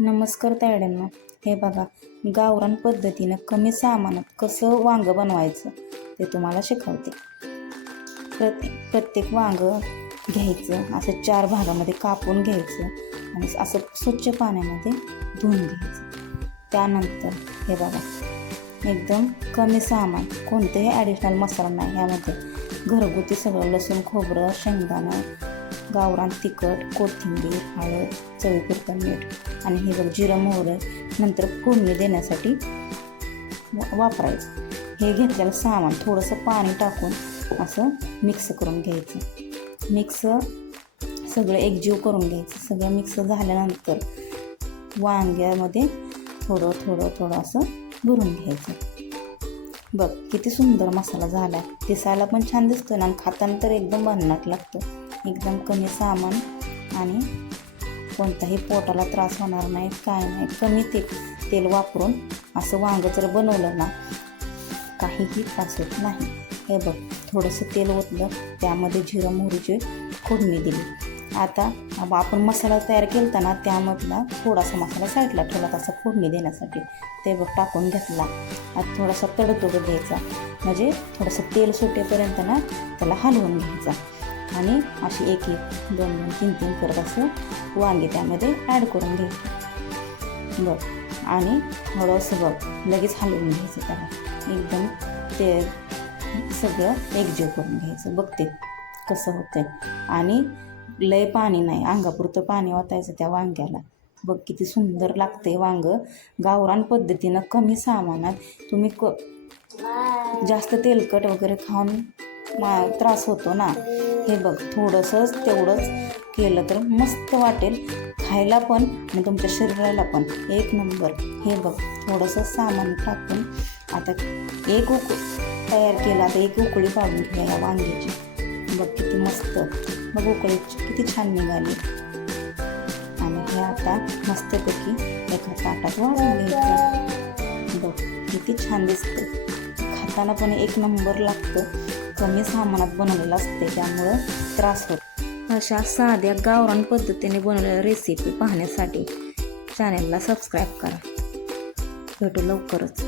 नमस्कार तायड्यांना. हे बघा, गावरान पद्धतीनं कमी सामानात कसं वांगं बनवायचं ते तुम्हाला शिकवते. प्रत्येक वांगं घ्यायचं, असं 4 भागामध्ये कापून घ्यायचं आणि असं स्वच्छ पाण्यामध्ये धुवून घ्यायचं. त्यानंतर हे बघा, एकदम कमी सामान, कोणतेही ॲडिशनल मसाला नाही ह्यामध्ये. घरगुती सगळं लसूण, खोबरं, शेंगदाणं, गावरान तिखट, कोथिंबीर, हळद, चवीपुरतं मीठ आणि हे बघ जिरं, मोहरी नंतर फोडणी देण्यासाठी वापरायचं. हे घेतलेलं सामान थोडंसं पाणी टाकून असं मिक्स करून घ्यायचं. सगळं एकजीव करून घ्यायचं. सगळं मिक्स झाल्यानंतर वांग्यामध्ये थोडं असं भरून घ्यायचं. बघ किती सुंदर मसाला झाला आहे. दिसायला पण छान दिसतो ना, आणि खाताना तर एकदम भन्नाट लागतं. एकदम कमी सामान आणि कोणताही पोटाला त्रास होणार नाही, काय नाही. कमी तेल वापरून असं वांगं जर बनवलं ना, काहीही त्रास होत नाही. हे बघ, थोडंसं तेल ओतलं, त्यामध्ये जिरं मोहरीची फोडणी दिली. आता आपण मसाला तयार केला ना, त्यामधला थोडासा मसाला साईडला ठेवला तसा फोडणी देण्यासाठी. ते बघ टाकून घेतला. आता थोडासा तडतोड द्यायचा, म्हणजे थोडंसं तेल सुटेपर्यंत ना त्याला हलवून घ्यायचा. आणि अशी 1 2 2 3 करत असं वांगे त्यामध्ये ॲड करून घ्यायचं. बघ, आणि थोडंसं बघ लगेच हलवून घ्यायचं त्याला. एकदम ते सगळं एकजीव करून घ्यायचं. बघते कसं होतंय. आणि लय पाणी नाही, अंगापुरतं पाणी ओतायचं त्या वांग्याला. बघ किती सुंदर लागते वांगं. गावरान पद्धतीनं कमी सामानात. तुम्ही जास्त तेलकट वगैरे खाऊन त्रास होतो ना. हे बघ, थोडंसंच तेवढंच केलं तर मस्त वाटेल खायला पण आणि तुमच्या शरीराला पण एक नंबर. हे बघ, थोडंसं सामान टाकून आता तयार केलं. आता 1 उकळी काढून घ्या या वांग्याची. बघ किती मस्त. बघ उकळी किती छान निघाली. आणि हे आता मस्तपैकी एका ताटात वाढून घ्यायचं. बघ किती छान दिसतं. खाताना पण एक नंबर लागतं. कमी सामानात बनवलेलं असते, त्यामुळं त्रास होतो. अशा साध्या गावरान पद्धतीने बनवलेल्या रेसिपी पाहण्यासाठी चॅनलला सबस्क्राईब करा. भेटू लवकरच.